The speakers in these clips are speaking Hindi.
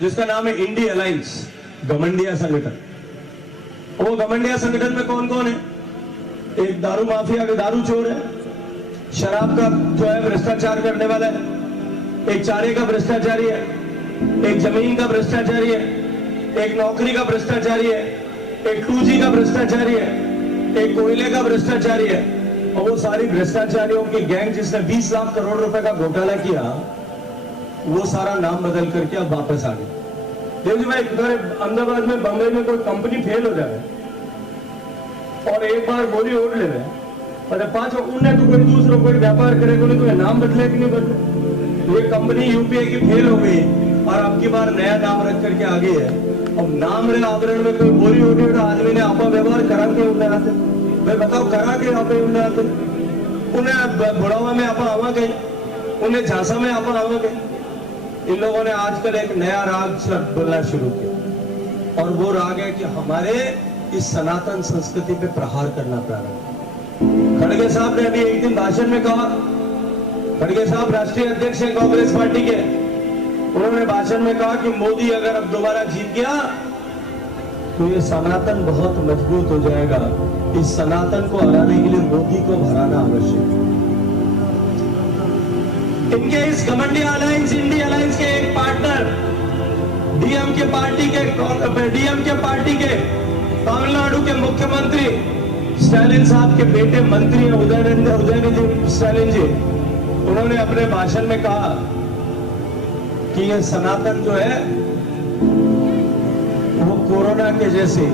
जिसका नाम है इंडी अलायंस, घमंडिया संगठन। वो घमंडिया संगठन में कौन कौन है? एक दारू माफिया का दारू चोर है, शराब का जो है भ्रष्टाचार करने वाला है, एक चारे का भ्रष्टाचारी है, एक जमीन का भ्रष्टाचारी है, एक नौकरी का भ्रष्टाचारी है, एक 2G का भ्रष्टाचारी है, एक कोयले का भ्रष्टाचारी है। और वो सारी भ्रष्टाचारियों की गैंग जिसने 20 लाख करोड़ रुपए का घोटाला किया, वो सारा नाम बदल करके अब वापस आ गए। देखिए भाई, अहमदाबाद में, बम्बई में कोई कंपनी फेल हो जाए और एक बार गोली ओढ़ ले रहे और 5 उन्हें तो कोई दूसरा कोई व्यापार करे, बोले तो नाम बदले कि नहीं बदले। ये कंपनी यूपीए की फेल हो गई और अब की बार नया नाम रख करके आ गई है। अब नाम रे आवरण में कोई गोली ओढ़ी और आदमी ने आपा व्यवहार करा के उन्हें आते, भाई बताओ करा के आप उन्हें आते, उन्हें बुढ़ावा में आपा आवा गए, उन्हें झांसा में आपा आवा गए। इन लोगों ने आजकल एक नया राग बोलना शुरू किया और वो राग है कि हमारे इस सनातन संस्कृति पे प्रहार करना प्रारंभ। खड़गे साहब ने अभी एक दिन भाषण में कहा, खड़गे साहब राष्ट्रीय अध्यक्ष हैं कांग्रेस पार्टी के, उन्होंने भाषण में कहा कि मोदी अगर अब दोबारा जीत गया तो ये सनातन बहुत मजबूत हो जाएगा। इस सनातन को हराने के लिए मोदी को हराना आवश्यक है। इनके इस घमंडिया अलायंस, इंडी अलायंस के एक पार्टनर डीएमके पार्टी के तमिलनाडु के मुख्यमंत्री स्टालिन साहब के बेटे मंत्री हैं उदयनिधि स्टालिन जी। उन्होंने अपने भाषण में कहा कि ये सनातन जो है वो कोरोना के जैसे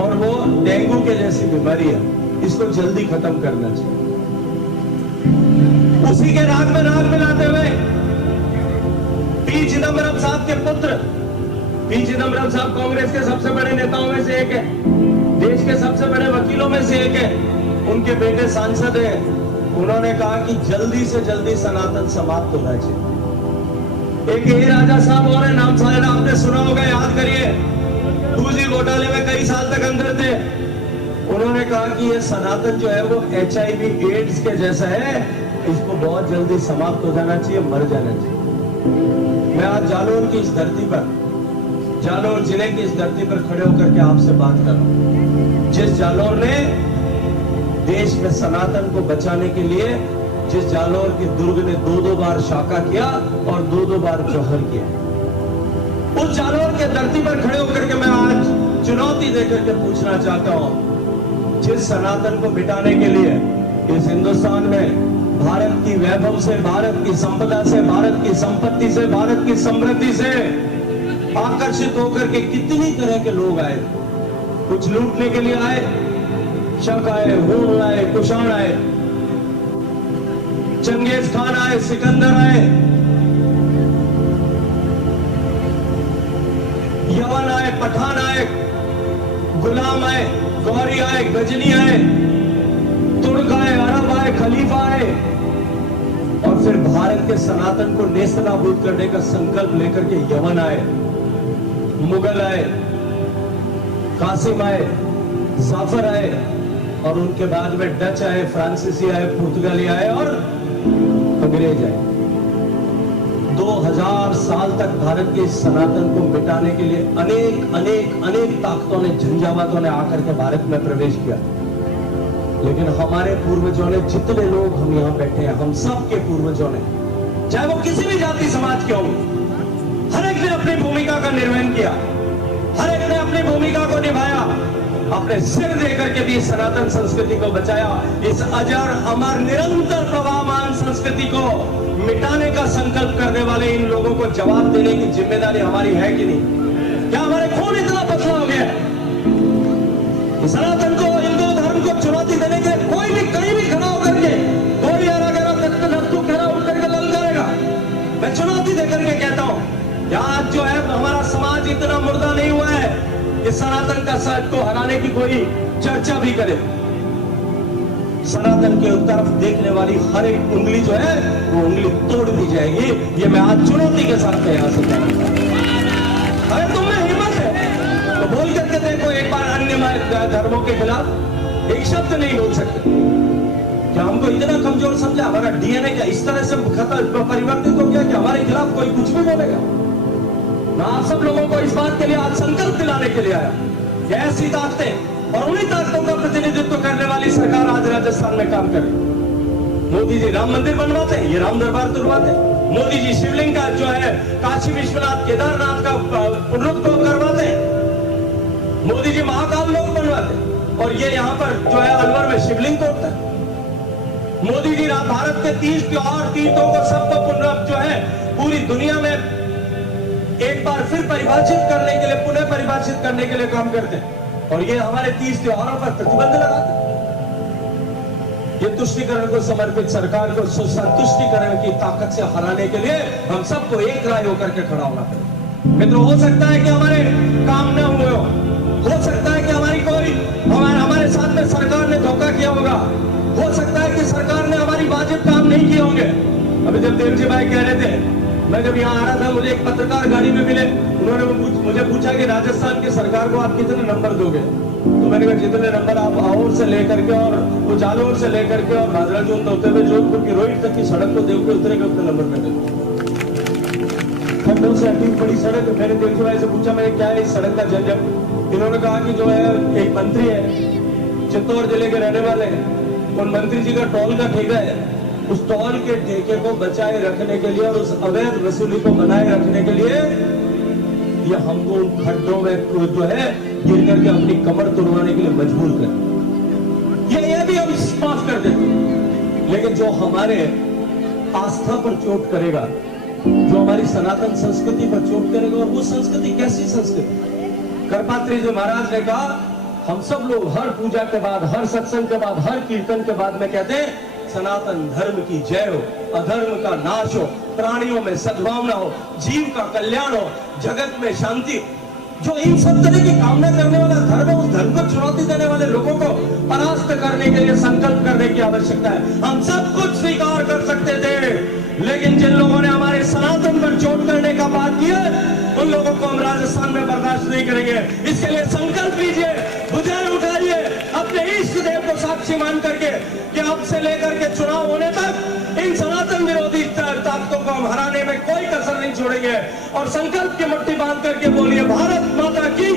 और वो डेंगू के जैसी बीमारी है, इसको जल्दी खत्म करना चाहिए। उसी के राग में राग मिलाते हुए पी चिदम्बरम साहब के पुत्र, पी चिदम्बरम साहब कांग्रेस के सबसे बड़े नेताओं में से एक है, देश के सबसे बड़े वकीलों में से एक है, उनके बेटे सांसद हैं। उन्होंने कहा कि जल्दी से जल्दी सनातन समाप्त होना चाहिए। एक ए राजा साहब और है, नाम सारे आपने सुना होगा, याद करिए, 2G घोटाले में कई साल तक अंदर थे। उन्होंने कहा कि ये सनातन जो है वो HIV एड्स के जैसा है, इसको बहुत जल्दी समाप्त हो जाना चाहिए, मर जाना चाहिए। मैं आज जालौर की इस धरती पर, जालौर जिले की इस धरती पर खड़े होकर के आपसे बात कर रहा हूं। जिस जालौर ने देश में सनातन को बचाने के लिए, जिस जालौर के दुर्ग ने 2-2 बार शाका किया और 2-2 बार जौहर किया, उस जालौर के धरती पर खड़े होकर के मैं आज चुनौती देकर के पूछना चाहता हूं, जिस सनातन को मिटाने के लिए इस हिंदुस्तान में भारत की वैभव से, भारत की संपदा से, भारत की संपत्ति से, भारत की समृद्धि से आकर्षित होकर के कितनी तरह के लोग आए। कुछ लूटने के लिए आए, शक आए, हुन आए, कुषाण आए, चंगेज खान आए, सिकंदर आए, यवन आए, पठान आए, गुलाम आए, गौरी आए, गजनी आए, तुर्क आए, अरब आए, खलीफा आए और फिर भारत के सनातन को नेस्तनाबूद करने का संकल्प लेकर के यवन आए, मुगल आए, कासिम आए, जाफर आए और उनके बाद में डच आए, फ्रांसीसी आए, पुर्तगाली आए और अंग्रेज आए। 2000 साल तक भारत के सनातन को मिटाने के लिए अनेक अनेक अनेक ताकतों ने, झंझावातों ने आकर के भारत में प्रवेश किया। लेकिन हमारे पूर्वजों ने, जितने लोग हम यहां बैठे हैं, हम सब के पूर्वजों ने, चाहे वो किसी भी जाति समाज के हो, हर एक ने अपनी भूमिका का निर्वहन किया, हर एक ने अपनी भूमिका को निभाया, अपने सिर देकर के भी सनातन संस्कृति को बचाया। इस अजर अमर निरंतर प्रवाहमान संस्कृति को मिटाने का संकल्प करने वाले इन लोगों को जवाब देने की जिम्मेदारी हमारी है कि नहीं? क्या हमारे खून इतना पतला हो गया है? सनातन को, हिंदू धर्म को चुनौती देने के कोई भी कहीं भी खड़ा होकर के, कोई खड़ा होकर के ललकारेगा। मैं चुनौती देकर के कहता हूं, आज जो है हमारा समाज इतना मुर्दा नहीं हुआ है कि सनातन का सच को हराने की कोई चर्चा भी करे। सनातन के तरफ देखने वाली हर एक उंगली जो है वो उंगली तोड़ दी जाएगी। ये मैं आज चुनौती के साथ यहां से कहना चाहता हूं। अगर तुम में हिम्मत है तो बोल करके देखो एक बार अन्य धर्मों के खिलाफ एक शब्द नहीं बोल सकते। क्या हमको इतना कमजोर समझा? हमारा डीएनए क्या इस तरह से परिवर्तित हो गया कि हमारे खिलाफ कोई कुछ भी बोलेगा? मैं आप सब लोगों को इस बात के लिए आज संकल्प दिलाने के लिए आया कि ऐसी ताकतें और उन्हीं ताकतों का प्रतिनिधित्व करने वाली सरकार आज राजस्थान में काम करे। मोदी जी राम मंदिर बनवाते हैं, ये राम दरबार तुड़वाते हैं। मोदी जी शिवलिंग का जो है काशी विश्वनाथ केदारनाथ का पुनरुद्धार करवाते हैं। मोदी जी महाकाल लोक बनवाते हैं और ये यहाँ पर जो है अलवर में शिवलिंग तोड़ते हैं। मोदी जी भारत के 30 त्योहार तीर्थों को सबको पुनः जो है पूरी दुनिया में एक बार फिर परिभाषित करने के लिए, पुनः परिभाषित करने के लिए काम करते हैं और ये हमारे 30 त्योहारों पर प्रतिबंध लगाते हैं। ये तुष्टिकरण को समर्पित सरकार को संतुष्टिकरण की ताकत से हराने के लिए हम सबको एक राय होकर के खड़ा होना पड़ेगा। मित्रों, हो सकता है कि हमारे काम न हुए हो सकता है कि हमारे साथ में सरकार ने धोखा किया होगा, हो सकता है कि सरकार ने हमारी वाजिब काम नहीं किए होंगे। अभी जब देवजी भाई कह रहे थे, मैं जब यहाँ आ रहा था, मुझे एक पत्रकार गाड़ी में मिले, उन्होंने मुझे पूछा कि राजस्थान की सरकार को आप कितने नंबर दोगे। तो मैंने कहा जितने नंबर आप आउर से लेकर के और वो जालौर से लेकर के और भादराजून होते हुए जोधपुर की रोहित तक की सड़क को देव के उतरेगा उतने नंबर में खंडों से अति बड़ी सड़क। मैंने देवजी भाई से पूछा, मैंने क्या है इस सड़क का झंझट। इन्होंने कहा कि जो है एक मंत्री है, चित्तौड़ जिले के रहने वाले हैं, उन मंत्री जी का टोल का ठेका है, उस टोल के ठेके को बचाए रखने के लिए और उस अवैध वसूली को बनाए रखने के लिए ये हमको उन खड्डों में जो है गिर करके अपनी कमर तोड़वाने के लिए मजबूर कर, ये भी हम माफ कर देते। लेकिन जो हमारे आस्था पर चोट करेगा, जो हमारी सनातन संस्कृति पर चोट करेगा, और वो संस्कृति कैसी संस्कृति। करपात्री जी महाराज ने कहा, हम सब लोग हर पूजा के बाद, हर सत्संग के बाद, हर कीर्तन के बाद में कहते हैं सनातन धर्म की जय हो, अधर्म का नाश हो, प्राणियों में सद्भावना हो, जीव का कल्याण हो, जगत में शांति। जो इन सब तरह की कामना करने वाला धर्म है, उस धर्म को चुनौती देने वाले लोगों को परास्त करने के लिए संकल्प करने की आवश्यकता है। हम सब कुछ स्वीकार कर सकते थे, लेकिन जिन लोगों ने हमारे सनातन पर चोट करने का बात किया, उन लोगों को हम राजस्थान में बर्दाश्त नहीं करेंगे। इसके लिए संकल्प लीजिए, बुझार उठाइए, अपने इष्ट देव को साक्षी मान करके कि अब से लेकर के चुनाव होने तक इन सनातन विरोधी ताकतों को हम हराने में कोई कसर नहीं छोड़ेंगे। और संकल्प की मुट्ठी बांध करके बोलिए, भारत माता की।